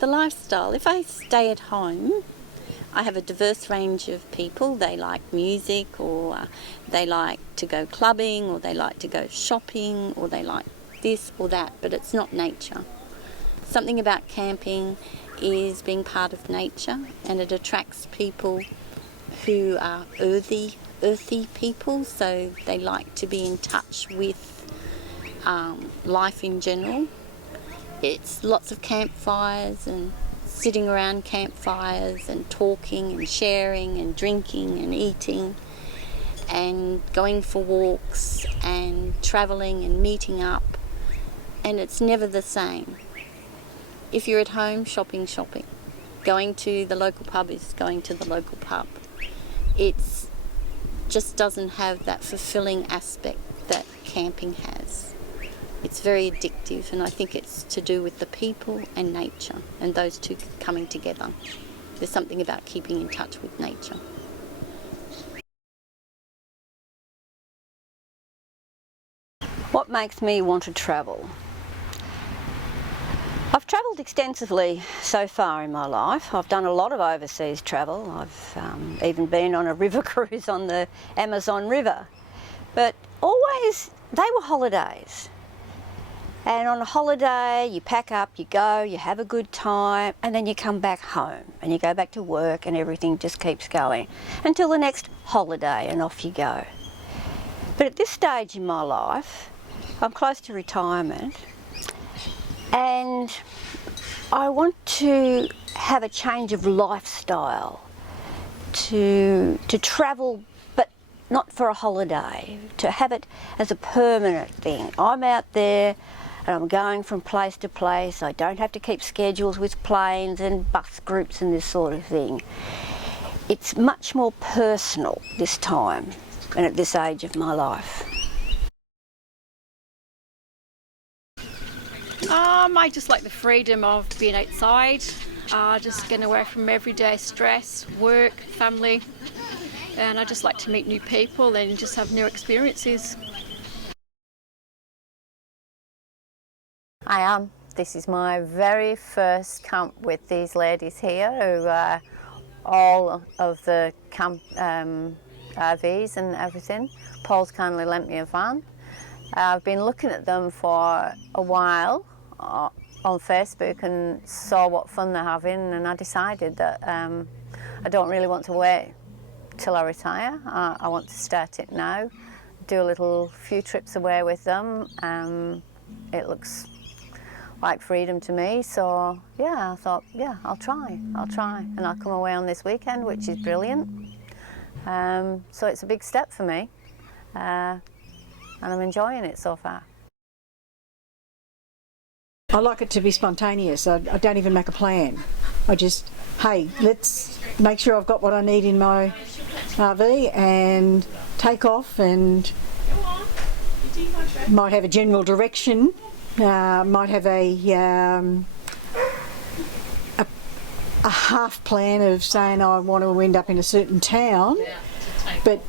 The lifestyle. If I stay at home, I have a diverse range of people. They like music, or they like to go clubbing, or they like to go shopping, or they like this or that, but it's not nature. Something about camping is being part of nature, and it attracts people who are earthy people, so they like to be in touch with life in general. It's lots of campfires and sitting around campfires and talking and sharing and drinking and eating and going for walks and travelling and meeting up, and it's never the same. If you're at home, shopping. Going to the local pub is going to the local pub. It's just doesn't have that fulfilling aspect that camping has. It's very addictive, and I think it's to do with the people and nature, and those two coming together. There's something about keeping in touch with nature. What makes me want to travel? I've travelled extensively so far in my life. I've done a lot of overseas travel. I've even been on a river cruise on the Amazon River. But always, they were holidays. And on a holiday, you pack up, you go, you have a good time, and then you come back home and you go back to work, and everything just keeps going until the next holiday, and off you go. But at this stage in my life, I'm close to retirement, and I want to have a change of lifestyle, to travel, but not for a holiday, to have it as a permanent thing. I'm out there and I'm going from place to place. I don't have to keep schedules with planes and bus groups and this sort of thing. It's much more personal this time and at this age of my life. I just like the freedom of being outside, just getting away from everyday stress, work, family, and I just like to meet new people and just have new experiences. This is my very first camp with these ladies here, who are all of the camp RVs and everything. Paul's kindly lent me a van. I've been looking at them for a while on Facebook and saw what fun they're having, and I decided that I don't really want to wait till I retire. I want to start it now, do a few trips away with them. It looks like freedom to me, so yeah, I thought, yeah, I'll try, and I'll come away on this weekend, which is brilliant. So it's a big step for me, and I'm enjoying it so far. I like it to be spontaneous. I don't even make a plan. I just, hey, let's make sure I've got what I need in my RV and take off, and might have a general direction, might have a half plan of saying I want to end up in a certain town, but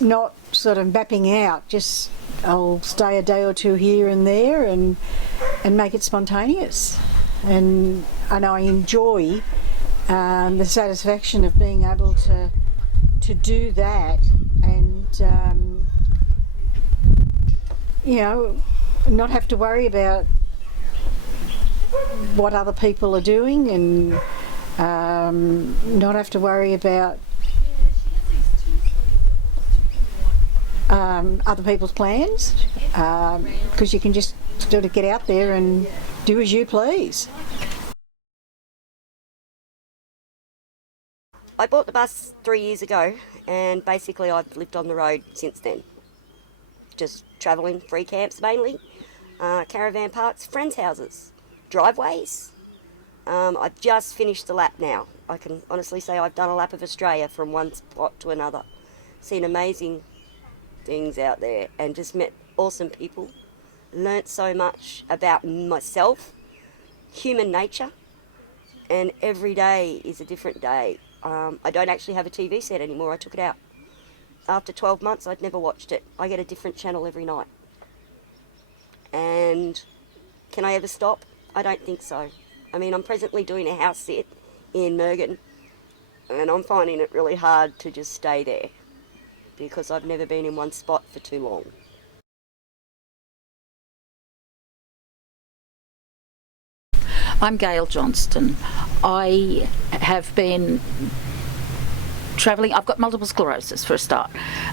not sort of mapping out, just I'll stay a day or two here and there and make it spontaneous. And I enjoy the satisfaction of being able to do that, and not have to worry about what other people are doing, and not have to worry about other people's plans, because you can just sort of get out there and do as you please. I bought the bus 3 years ago, and basically I've lived on the road since then. Just travelling, free camps mainly, caravan parks, friends' houses, driveways. I've just finished the lap now. I can honestly say I've done a lap of Australia from one spot to another. Seen amazing things out there and just met awesome people. Learnt so much about myself, human nature, and every day is a different day. I don't actually have a TV set anymore. I took it out. After 12 months, I'd never watched it. I get a different channel every night. And can I ever stop? I don't think so. I mean, I'm presently doing a house sit in Mergen, and I'm finding it really hard to just stay there because I've never been in one spot for too long. I'm Gail Johnston. I have been travelling. I've got multiple sclerosis for a start.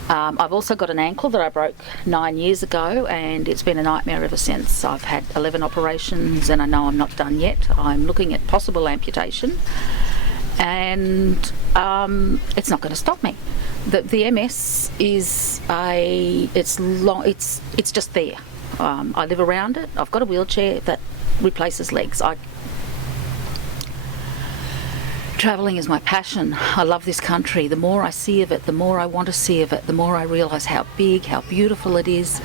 I've also got an ankle that I broke 9 years ago, and it's been a nightmare ever since. I've had 11 operations and I know I'm not done yet. I'm looking at possible amputation, and it's not going to stop me. The MS is it's just there. I live around it. I've got a wheelchair that replaces legs. Travelling is my passion. I love this country. The more I see of it, the more I want to see of it, the more I realise how big, how beautiful it is,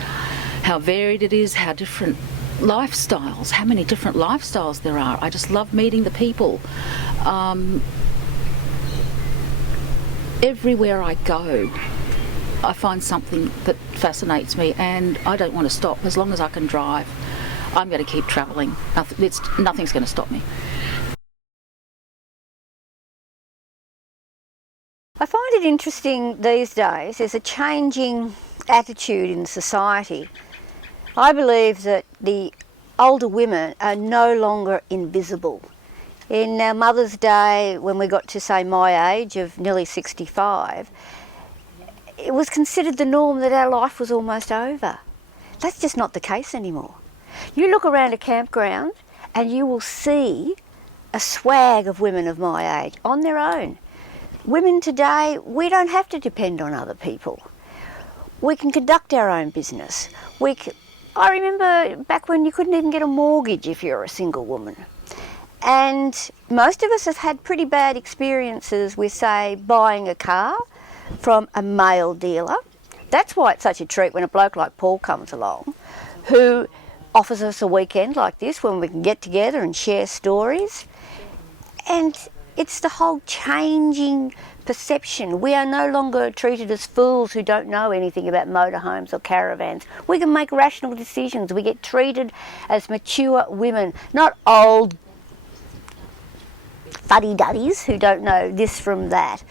how varied it is, how different lifestyles, how many different lifestyles there are. I just love meeting the people. Everywhere I go, I find something that fascinates me, and I don't want to stop. As long as I can drive, I'm going to keep travelling. Nothing's going to stop me. I find it interesting these days, there's a changing attitude in society. I believe that the older women are no longer invisible. In our Mother's Day, when we got to, say, my age of nearly 65, it was considered the norm that our life was almost over. That's just not the case anymore. You look around a campground and you will see a swag of women of my age on their own. Women today, we don't have to depend on other people. We can conduct our own business. I remember back when you couldn't even get a mortgage if you're a single woman. And most of us have had pretty bad experiences with, say, buying a car from a male dealer. That's why it's such a treat when a bloke like Paul comes along, who offers us a weekend like this when we can get together and share stories. And it's the whole changing perception. We are no longer treated as fools who don't know anything about motorhomes or caravans. We can make rational decisions. We get treated as mature women, not old fuddy-duddies who don't know this from that.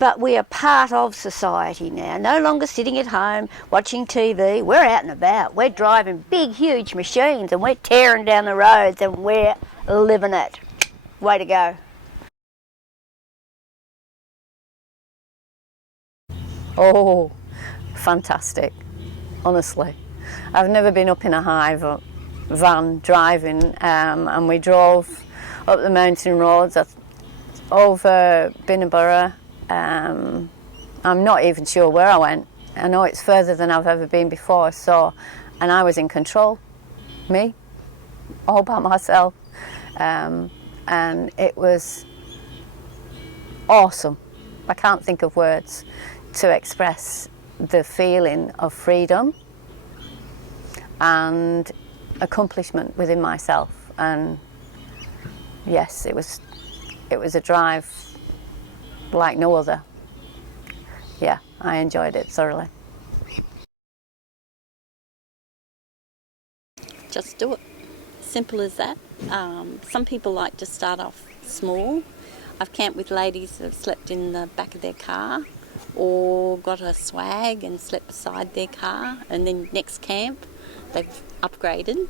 But we are part of society now, no longer sitting at home watching TV. We're out and about. We're driving big, huge machines and we're tearing down the roads and we're living it. Way to go. Oh, fantastic, honestly. I've never been up in a hive van driving, and we drove up the mountain roads over Binnaborough. I'm not even sure where I went. I know it's further than I've ever been before, and I was in control, me, all by myself, and it was awesome. I can't think of words to express the feeling of freedom and accomplishment within myself. And yes, it was a drive like no other. Yeah, I enjoyed it thoroughly. Just do it. Simple as that. Some people like to start off small. I've camped with ladies that have slept in the back of their car or got a swag and slept beside their car, and then next camp they've upgraded,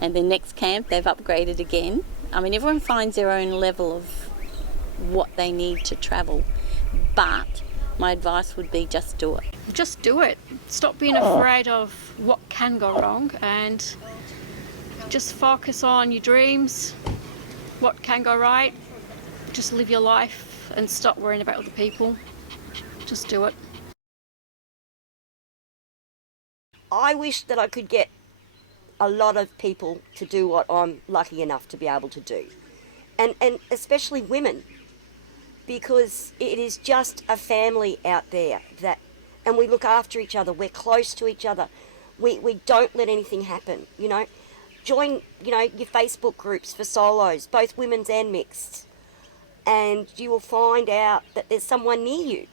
and then next camp they've upgraded again. I mean, everyone finds their own level of what they need to travel, but my advice would be just do it. Just do it. Stop being afraid of what can go wrong and just focus on your dreams, what can go right. Just live your life and stop worrying about other people. Just do it. I wish that I could get a lot of people to do what I'm lucky enough to be able to do. And especially women, because it is just a family out there and we look after each other, we're close to each other, we don't let anything happen, you know. Join, you know, your Facebook groups for solos, both women's and mixed, and you will find out that there's someone near you.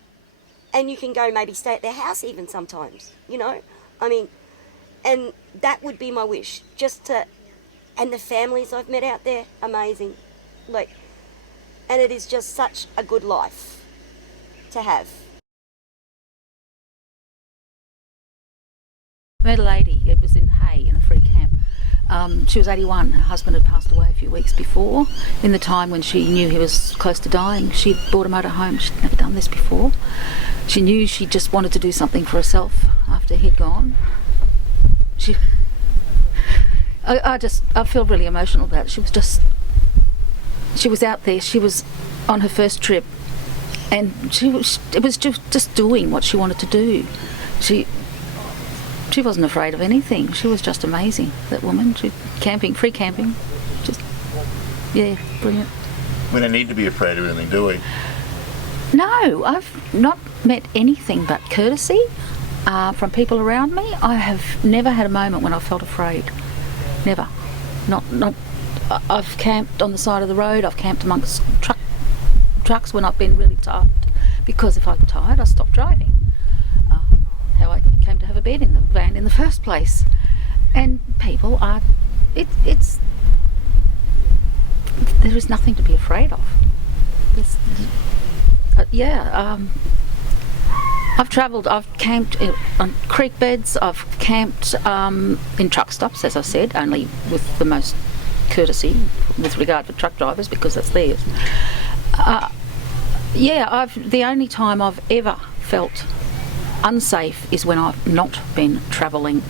And you can go maybe stay at their house even sometimes, you know. I mean, and that would be my wish, just to And the families I've met out there, amazing. Like, and it is just such a good life to have. I met a lady, it was in Hay in a free camp. She was 81, her husband had passed away a few weeks before. In the time when she knew he was close to dying, she'd bought a motorhome. She'd never done this before. She knew she just wanted to do something for herself after he'd gone. I feel really emotional about it. She was out there, she was on her first trip, and it was just doing what she wanted to do. She wasn't afraid of anything. She was just amazing, that woman. Free camping, brilliant. We don't need to be afraid of anything, do we? No, I've not met anything but courtesy from people around me. I have never had a moment when I felt afraid. Never. Not. I've camped on the side of the road. I've camped amongst trucks when I've been really tired. Because if I'm tired, I stop driving. How I came to have a bed in the van in the first place. And people are. It's. There is nothing to be afraid of. I've travelled, I've camped on creek beds, I've camped in truck stops, as I said, only with the most courtesy with regard to truck drivers because that's theirs. The only time I've ever felt unsafe is when I've not been travelling.